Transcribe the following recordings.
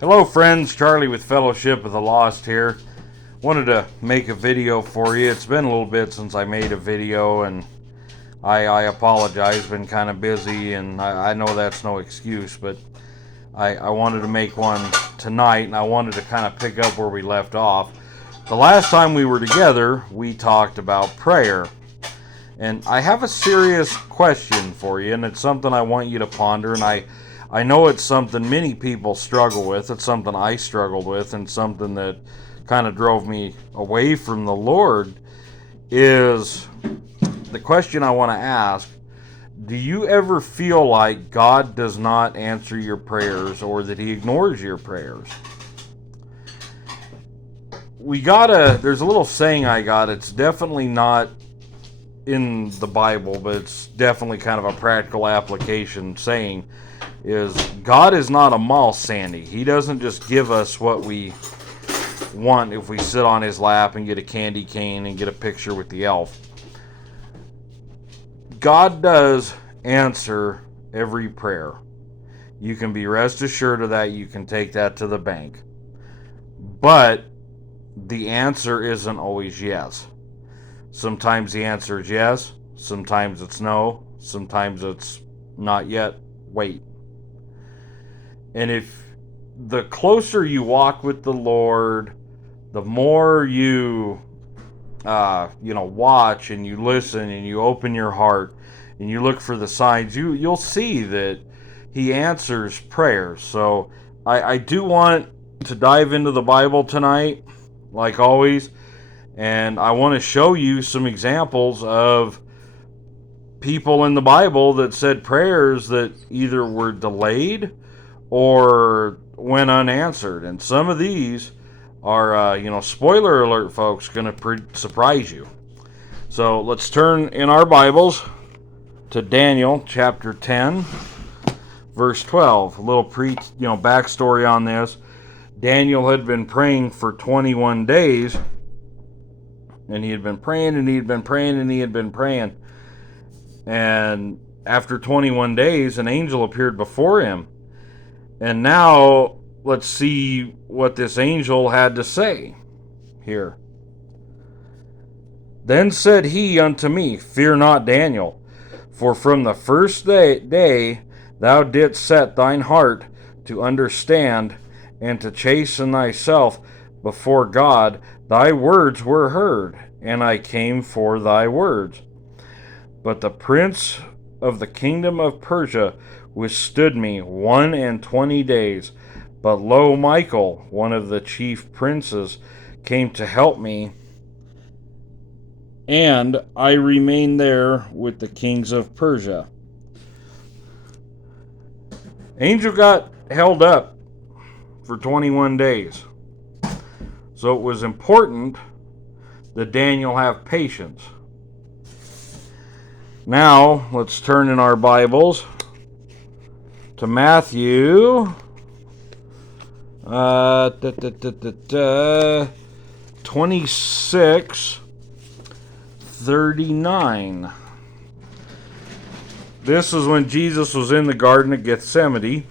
Hello friends, Charlie with Fellowship of the Lost here. Wanted to make a video for you. It's been a little bit since I made a video, and I apologize. Been kind of busy, and I know that's no excuse, but I wanted to make one tonight, and I wanted to kind of pick up where we left off. The last time we were together, we talked about prayer. And I have a serious question for you, and it's something I want you to ponder, and I know it's something many people struggle with. It's something I struggled with, and something that kind of drove me away from the Lord. Is the question I want to ask: do you ever feel like God does not answer your prayers, or that He ignores your prayers? There's a little saying I got. It's definitely not in the Bible, but it's definitely kind of a practical application saying, is God is not a mall Sandy. He doesn't just give us what we want if we sit on His lap and get a candy cane and get a picture with the elf. God does answer every prayer. You can be rest assured of that. You can take that to the bank. But the answer isn't always yes. Sometimes the answer is yes, sometimes it's no, sometimes it's not yet, wait. And if the closer you walk with the Lord, the more you watch and you listen and you open your heart and you look for the signs, you'll see that He answers prayers. So I do want to dive into the Bible tonight, like always, and I want to show you some examples of people in the Bible that said prayers that either were delayed or went unanswered. And some of these are, spoiler alert, folks, going to surprise you. So let's turn in our Bibles to Daniel chapter 10, verse 12. A little backstory on this. Daniel had been praying for 21 days, and he had been praying, and he had been praying, and he had been praying. And after 21 days, an angel appeared before him. And now, let's see what this angel had to say here. Then said he unto me, Fear not, Daniel, for from the first day thou didst set thine heart to understand and to chasten thyself before God, thy words were heard, and I came for thy words. But the prince of the kingdom of Persia withstood me 21 days. But lo, Michael, one of the chief princes, came to help me, and I remained there with the kings of Persia. Angel got held up for 21 days. So it was important that Daniel have patience. Now, let's turn in our Bibles to Matthew 26:39. This is when Jesus was in the Garden of Gethsemane,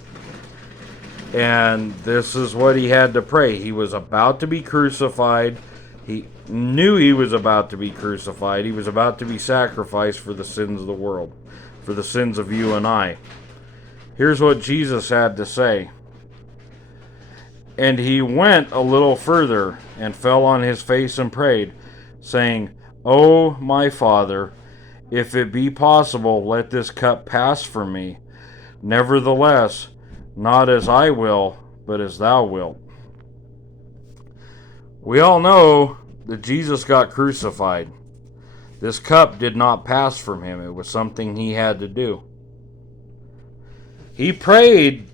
and this is what he had to pray. He was about to be crucified. He knew he was about to be crucified. He was about to be sacrificed for the sins of the world, for the sins of you and I. Here's what Jesus had to say. And he went a little further and fell on his face and prayed, saying, O my Father, if it be possible, let this cup pass from me. Nevertheless, not as I will, but as thou wilt. We all know that Jesus got crucified. This cup did not pass from him. It was something he had to do. He prayed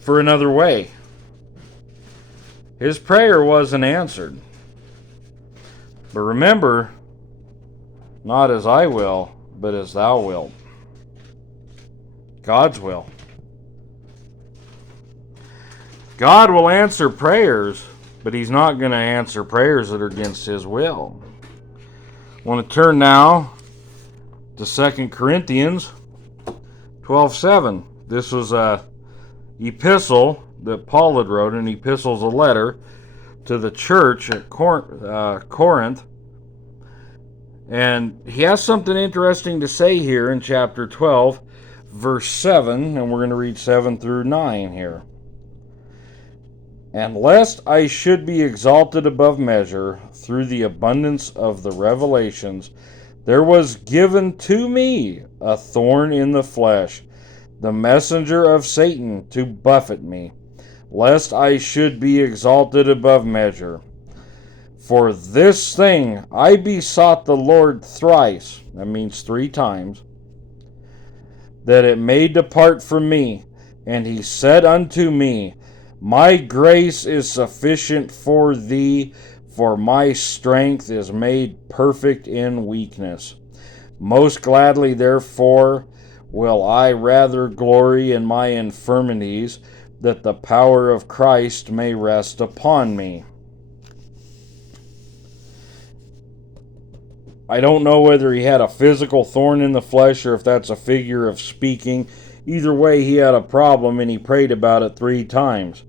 for another way. His prayer wasn't answered. But remember, not as I will, but as thou wilt. God's will. God will answer prayers, but He's not going to answer prayers that are against His will. I want to turn now to 2 Corinthians 12:7. This was epistle that Paul had wrote. An epistle is a letter to the church at Corinth. And he has something interesting to say here in chapter 12, verse 7, and we're going to read 7 through 9 here. And lest I should be exalted above measure through the abundance of the revelations, there was given to me a thorn in the flesh, the messenger of Satan to buffet me, lest I should be exalted above measure. For this thing I besought the Lord thrice, that means 3 times, that it may depart from me. And he said unto me, My grace is sufficient for thee, for my strength is made perfect in weakness. Most gladly, therefore, will I rather glory in my infirmities, that the power of Christ may rest upon me. I don't know whether he had a physical thorn in the flesh or if that's a figure of speaking. Either way, he had a problem and he prayed about it 3 times.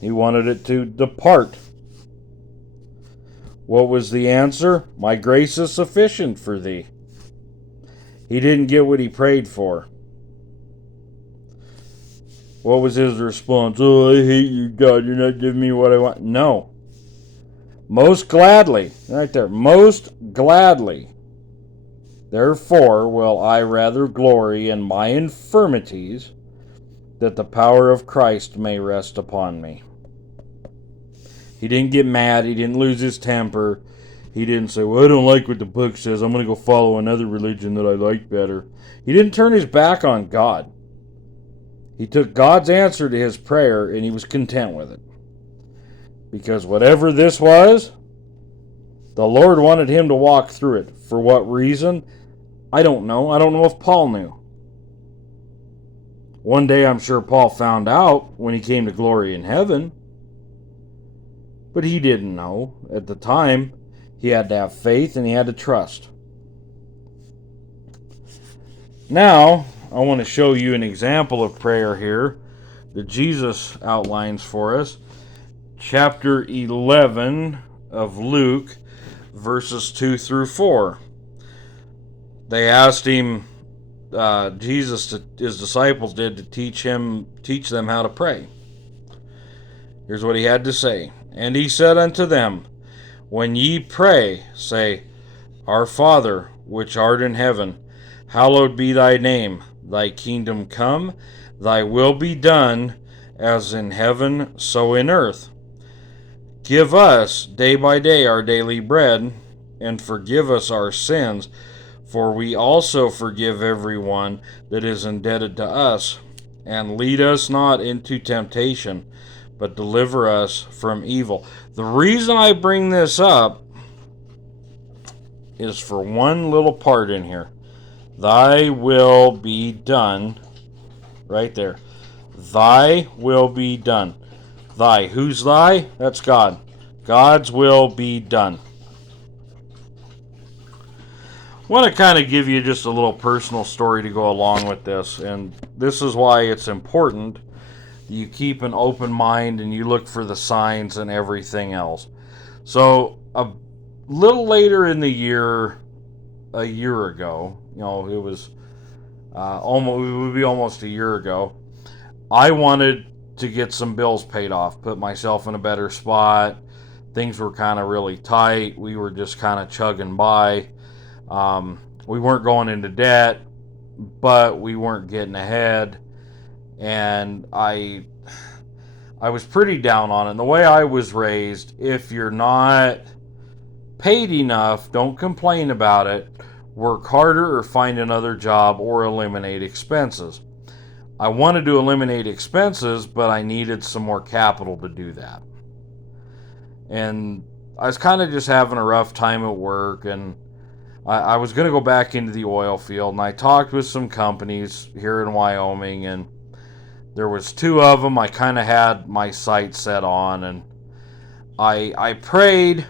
He wanted it to depart. What was the answer? My grace is sufficient for thee. He didn't get what he prayed for. What was his response? Oh, I hate you, God. You're not giving me what I want. No. Most gladly, right there, most gladly, therefore will I rather glory in my infirmities, that the power of Christ may rest upon me. He didn't get mad, he didn't lose his temper, he didn't say, well, I don't like what the book says, I'm going to go follow another religion that I like better. He didn't turn his back on God. He took God's answer to his prayer and he was content with it. Because whatever this was, the Lord wanted him to walk through it. For what reason? I don't know. I don't know if Paul knew. One day I'm sure Paul found out when he came to glory in heaven. But he didn't know. At the time, he had to have faith and he had to trust. Now, I want to show you an example of prayer here that Jesus outlines for us. Chapter 11 of Luke, verses 2 through 4. They asked him, his disciples did, to teach them how to pray. Here's what he had to say. And he said unto them, When ye pray, say, Our Father, which art in heaven, hallowed be thy name. Thy kingdom come, thy will be done, as in heaven, so in earth. Give us day by day our daily bread, and forgive us our sins, for we also forgive everyone that is indebted to us. And lead us not into temptation, but deliver us from evil. The reason I bring this up is for one little part in here. Thy will be done. Right there. Thy will be done. Thy. Who's thy? That's God. God's will be done. I want to kind of give you just a little personal story to go along with this. And this is why it's important that you keep an open mind and you look for the signs and everything else. So a little later in the year, a year ago, it was it would be almost a year ago, I wanted to get some bills paid off, put myself in a better spot. Things were kind of really tight. We were just kind of chugging by. We weren't going into debt, but we weren't getting ahead. And I was pretty down on it. And the way I was raised, if you're not paid enough, don't complain about it. Work harder or find another job or eliminate expenses. I wanted to eliminate expenses, but I needed some more capital to do that. And I was kind of just having a rough time at work, and I was going to go back into the oil field, and I talked with some companies here in Wyoming, and there was 2 of them I kind of had my sights set on, and I prayed,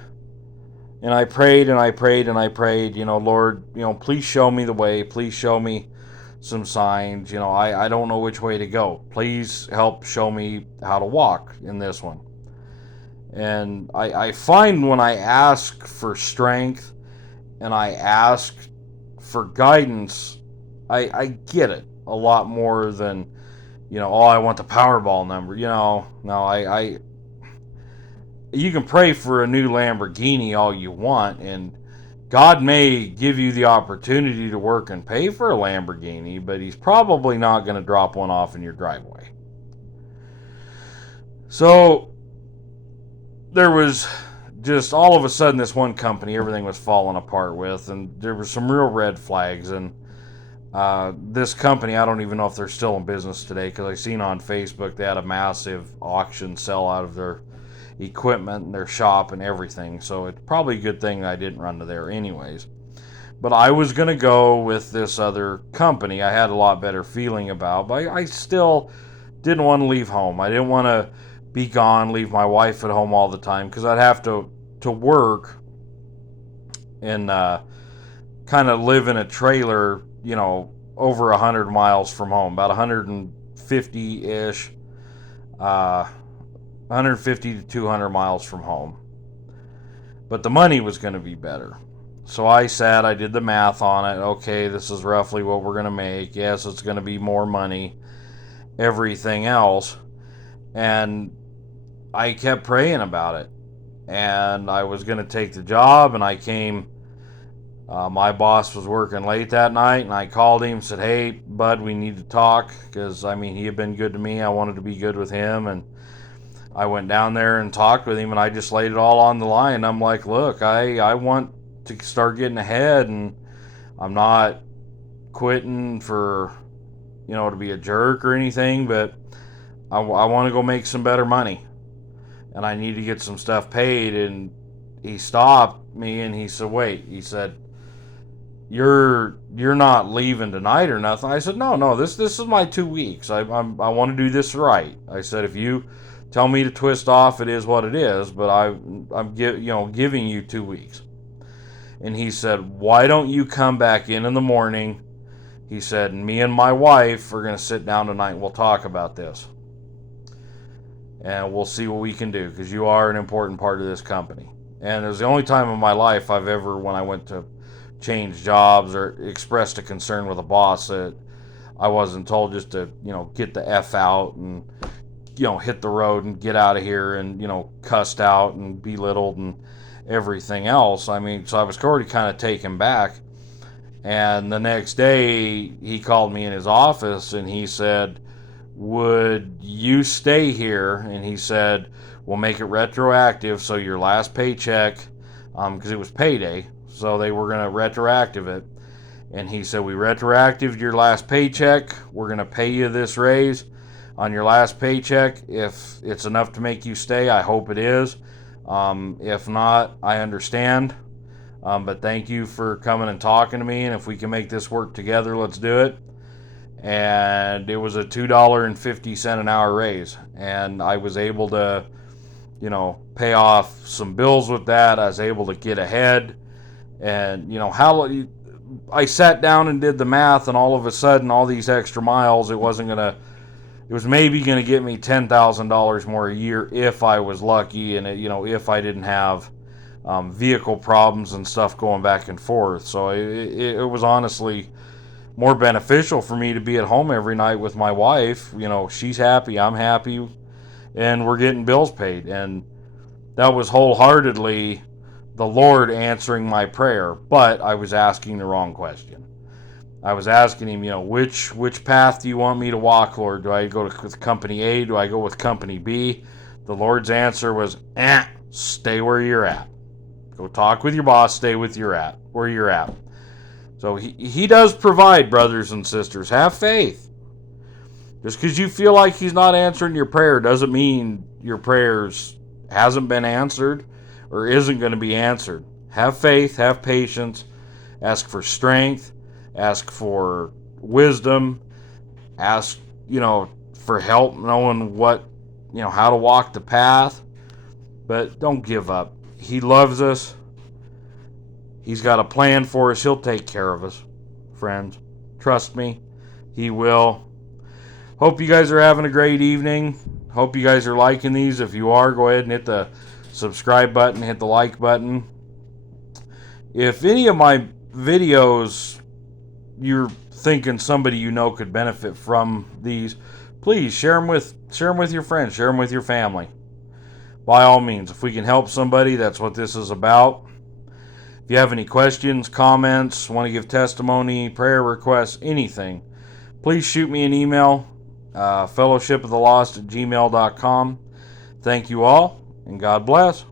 and I prayed, and I prayed, and I prayed, Lord, please show me the way, please show me some signs. I don't know which way to go. Please help show me how to walk in this one. And I find when I ask for strength and I ask for guidance, I get it a lot more than, I want the Powerball number. No, you can pray for a new Lamborghini all you want, and God may give you the opportunity to work and pay for a Lamborghini, but He's probably not going to drop one off in your driveway. So there was just all of a sudden this one company, everything was falling apart with, and there were some real red flags. And this company, I don't even know if they're still in business today, because I seen on Facebook they had a massive auction sell out of their equipment and their shop and everything. So it's probably a good thing I didn't run to there anyways. But I was going to go with this other company I had a lot better feeling about, but I still didn't want to leave home. I didn't want to be gone, leave my wife at home all the time, because I'd have to work and kind of live in a trailer, over 100 miles from home, about 150-ish, 150 to 200 miles from home. But the money was going to be better. So I did the math on it. Okay, this is roughly what we're going to make. Yes, it's going to be more money, everything else. And I kept praying about it. And I was going to take the job, and I came. My boss was working late that night, and I called him and said, "Hey, bud, we need to talk," because, he had been good to me. I wanted to be good with him, and I went down there and talked with him, and I just laid it all on the line. I'm like, look, I want to start getting ahead, and I'm not quitting for, to be a jerk or anything, but I want to go make some better money, and I need to get some stuff paid. And he stopped me, and he said, wait, he said, you're not leaving tonight or nothing. I said, no, this is my 2 weeks. I want to do this right. I said, if you tell me to twist off, it is what it is, but I'm giving you 2 weeks. And he said, why don't you come back in the morning? He said, me and my wife are going to sit down tonight and we'll talk about this. And we'll see what we can do, because you are an important part of this company. And it was the only time in my life I've ever, when I went to change jobs or expressed a concern with a boss, that I wasn't told just to, get the F out and, hit the road and get out of here and, cussed out and belittled and everything else. So I was already kind of taken back. And the next day he called me in his office and he said, would you stay here? And he said, we'll make it retroactive, so your last paycheck, because it was payday, so they were going to retroactive it. And he said, we retroactive your last paycheck. We're going to pay you this raise on your last paycheck. If it's enough to make you stay, I hope it is. If not, I understand. But thank you for coming and talking to me. And if we can make this work together, let's do it. And it was a $2.50 an hour raise. And I was able to, pay off some bills with that. I was able to get ahead. And, I sat down and did the math, and all of a sudden, all these extra miles, it was maybe going to get me $10,000 more a year if I was lucky, and if I didn't have vehicle problems and stuff going back and forth. So it was honestly more beneficial for me to be at home every night with my wife. She's happy, I'm happy, and we're getting bills paid. And that was wholeheartedly the Lord answering my prayer, but I was asking the wrong question. I was asking him, which path do you want me to walk, Lord? Do I go with company A? Do I go with company B? The Lord's answer was, stay where you're at. Go talk with your boss, stay where you're at. So he does provide, brothers and sisters. Have faith. Just because you feel like he's not answering your prayer doesn't mean your prayers hasn't been answered or isn't going to be answered. Have faith, have patience, ask for strength, ask for wisdom, ask, for help knowing what, how to walk the path. But don't give up. He loves us. He's got a plan for us. He'll take care of us, friends. Trust me. He will. Hope you guys are having a great evening. Hope you guys are liking these. If you are, go ahead and hit the subscribe button, hit the like button. If any of my videos you're thinking somebody you know could benefit from these, please share them with your friends, share them with your family. By all means, if we can help somebody, that's what this is about. If you have any questions, comments, want to give testimony, prayer requests, anything, please shoot me an email, fellowshipofthelost@gmail.com. Thank you all, and God bless.